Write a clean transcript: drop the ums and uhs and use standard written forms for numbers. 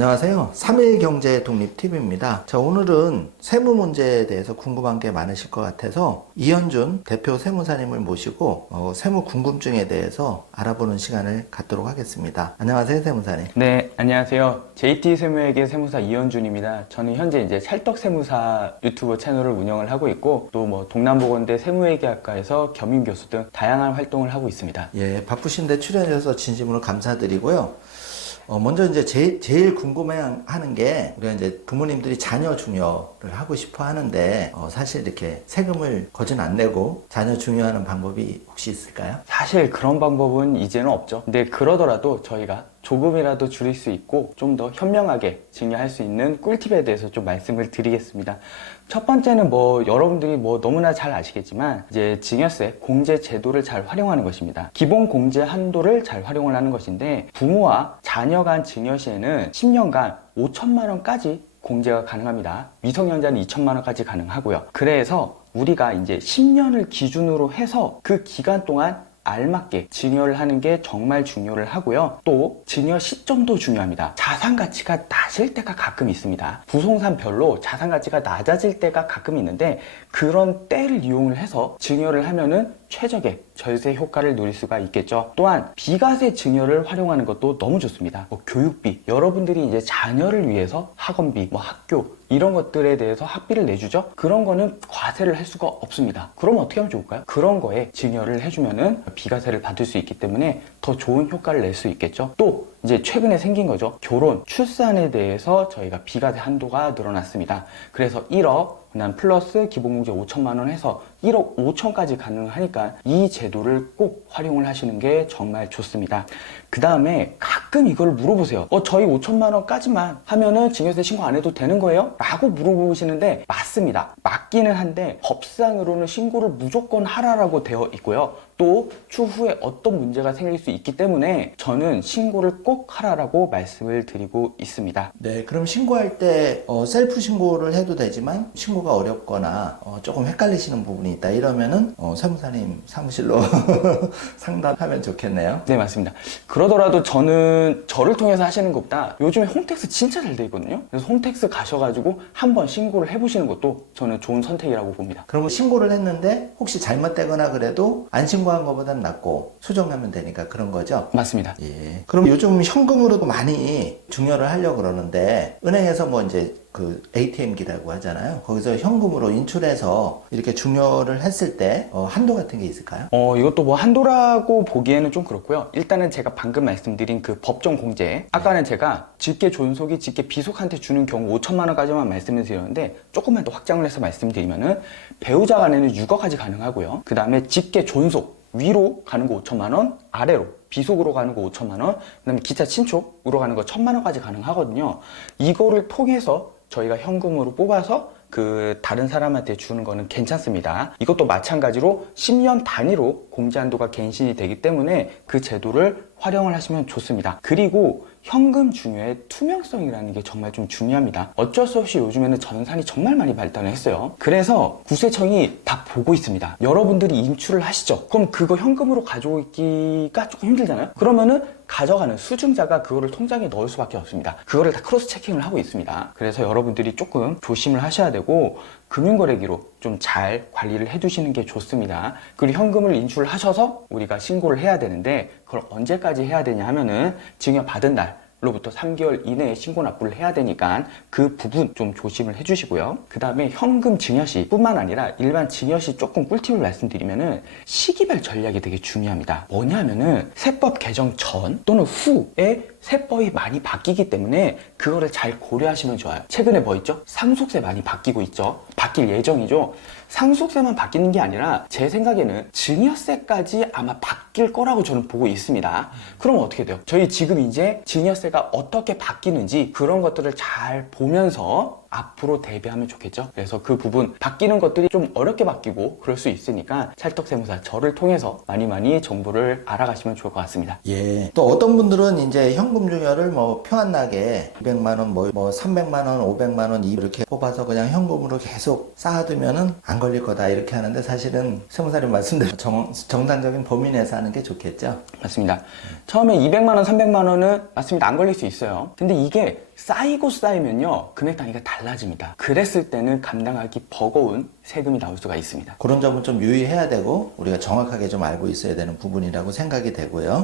안녕하세요. 3일경제 독립TV입니다. 자, 오늘은 세무 문제에 대해서 궁금한 게 많으실 것 같아서 이현준 대표 세무사님을 모시고 세무 궁금증에 대해서 알아보는 시간을 갖도록 하겠습니다. 안녕하세요, 세무사님. 네, 안녕하세요. JT세무회계 세무사 이현준입니다. 저는 현재 이제 찰떡세무사 유튜브 채널을 운영을 하고 있고 또 동남보건대 세무회계학과에서 겸임교수 등 다양한 활동을 하고 있습니다. 예, 바쁘신데 출연해서 진심으로 감사드리고요. 먼저 이제 제일 궁금해하는 게 우리가 이제 부모님들이 자녀 중요를 하고 싶어 하는데 사실 이렇게 세금을 거진 안 내고 자녀 중요하는 방법이 혹시 있을까요? 사실 그런 방법은 이제는 없죠. 근데 그러더라도 저희가 조금이라도 줄일 수 있고 좀 더 현명하게 증여할 수 있는 꿀팁에 대해서 좀 말씀을 드리겠습니다. 첫 번째는 여러분들이 너무나 잘 아시겠지만 이제 증여세 공제 제도를 잘 활용하는 것입니다. 기본 공제 한도를 잘 활용을 하는 것인데 부모와 자녀 간 증여 시에는 10년간 5천만 원까지 공제가 가능합니다. 미성년자는 2천만 원까지 가능하고요. 그래서 우리가 이제 10년을 기준으로 해서 그 기간 동안 알맞게 증여를 하는 게 정말 중요를 하고요. 또 증여 시점도 중요합니다. 자산 가치가 낮을 때가 가끔 있습니다. 부동산별로 자산 가치가 낮아질 때가 가끔 있는데 그런 때를 이용을 해서 증여를 하면은 최적의 절세 효과를 누릴 수가 있겠죠. 또한 비과세 증여를 활용하는 것도 너무 좋습니다. 교육비, 여러분들이 이제 자녀를 위해서 학원비, 학교 이런 것들에 대해서 학비를 내주죠. 그런 거는 과세를 할 수가 없습니다. 그럼 어떻게 하면 좋을까요? 그런 거에 증여를 해주면은 비과세를 받을 수 있기 때문에 더 좋은 효과를 낼 수 있겠죠. 또 이제 최근에 생긴 거죠. 결혼, 출산에 대해서 저희가 비과세 한도가 늘어났습니다. 그래서 1억 그다음 플러스 기본공제 5천만 원 해서 1억 5천까지 가능하니까 이 제도를 꼭 활용을 하시는 게 정말 좋습니다. 그 다음에 가끔 이걸 물어보세요. 저희 5천만 원까지만 하면은 증여세 신고 안 해도 되는 거예요? 라고 물어보시는데 맞습니다. 맞기는 한데 법상으로는 신고를 무조건 하라라고 되어 있고요. 또 추후에 어떤 문제가 생길 수 있기 때문에 저는 신고를 꼭 하라라고 말씀을 드리고 있습니다. 네, 그럼 신고할 때 셀프 신고를 해도 되지만 신고가 어렵거나 조금 헷갈리시는 부분이 있다 이러면은 세무사님 사무실로 상담하면 좋겠네요. 네, 맞습니다. 그러더라도 저는 저를 통해서 하시는 것보다 요즘에 홈택스 진짜 잘 돼 있거든요. 그래서 홈택스 가셔가지고 한번 신고를 해보시는 것도 저는 좋은 선택이라고 봅니다. 그러면 신고를 했는데 혹시 잘못되거나 그래도 안 신고한 것보다는 낫고 수정하면 되니까 그런 거죠? 맞습니다. 예. 그럼 요즘 현금으로도 많이 중요를 하려고 그러는데 은행에서 이제 그 ATM기라고 하잖아요. 거기서 현금으로 인출해서 이렇게 중요를 했을 때 한도 같은 게 있을까요? 이것도 한도라고 보기에는 좀 그렇고요. 일단은 제가 방금 말씀드린 그 법정 공제, 아까는 제가 직계 존속이 직계 비속한테 주는 경우 5천만 원까지만 말씀을 드렸는데 조금만 더 확장을 해서 말씀드리면은 배우자 간에는 6억까지 가능하고요. 그 다음에 직계 존속 위로 가는 거 5천만 원, 아래로 비속으로 가는 거 5천만 원, 그 다음에 기타 친촉으로 가는 거 1,000만 원까지 가능하거든요. 이거를 통해서 저희가 현금으로 뽑아서 그 다른 사람한테 주는 거는 괜찮습니다. 이것도 마찬가지로 10년 단위로 공제 한도가 갱신이 되기 때문에 그 제도를 활용을 하시면 좋습니다. 그리고 현금 중요의 투명성이라는 게 정말 좀 중요합니다. 어쩔 수 없이 요즘에는 전산이 정말 많이 발달을 했어요. 그래서 국세청이 다 보고 있습니다. 여러분들이 인출을 하시죠. 그럼 그거 현금으로 가져오기가 조금 힘들잖아요. 그러면은 가져가는 수증자가 그거를 통장에 넣을 수밖에 없습니다. 그거를 다 크로스 체킹을 하고 있습니다. 그래서 여러분들이 조금 조심을 하셔야 되고 금융거래기로 좀 잘 관리를 해두시는 게 좋습니다. 그리고 현금을 인출하셔서 우리가 신고를 해야 되는데 그걸 언제까지 해야 되냐 하면은 증여 받은 날로부터 3개월 이내에 신고 납부를 해야 되니까 그 부분 좀 조심을 해주시고요. 그 다음에 현금 증여시 뿐만 아니라 일반 증여시 조금 꿀팁을 말씀드리면은 시기별 전략이 되게 중요합니다. 뭐냐면은 세법 개정 전 또는 후에 세법이 많이 바뀌기 때문에 그거를 잘 고려하시면 좋아요. 최근에 있죠? 상속세 많이 바뀌고 있죠. 바뀔 예정이죠. 상속세만 바뀌는 게 아니라 제 생각에는 증여세까지 아마 바뀔 거라고 저는 보고 있습니다. 그럼 어떻게 돼요? 저희 지금 이제 증여세가 어떻게 바뀌는지 그런 것들을 잘 보면서 앞으로 대비하면 좋겠죠. 그래서 그 부분 바뀌는 것들이 좀 어렵게 바뀌고 그럴 수 있으니까 찰떡세무사 저를 통해서 많이 정보를 알아가시면 좋을 것 같습니다. 예. 또 어떤 분들은 이제 현금 중여를 표 안 나게 200만 원, 300만 원, 500만 원 이렇게 뽑아서 그냥 현금으로 계속 쌓아두면은 안 걸릴 거다 이렇게 하는데 사실은 세무사님 말씀대로 정상적인 범위 내에서 하는 게 좋겠죠. 맞습니다. 처음에 200만 원, 300만 원은 맞습니다. 안 걸릴 수 있어요. 근데 이게 쌓이고 쌓이면요 금액 단위가 달라집니다. 그랬을 때는 감당하기 버거운 세금이 나올 수가 있습니다. 그런 점은 좀 유의해야 되고 우리가 정확하게 좀 알고 있어야 되는 부분이라고 생각이 되고요.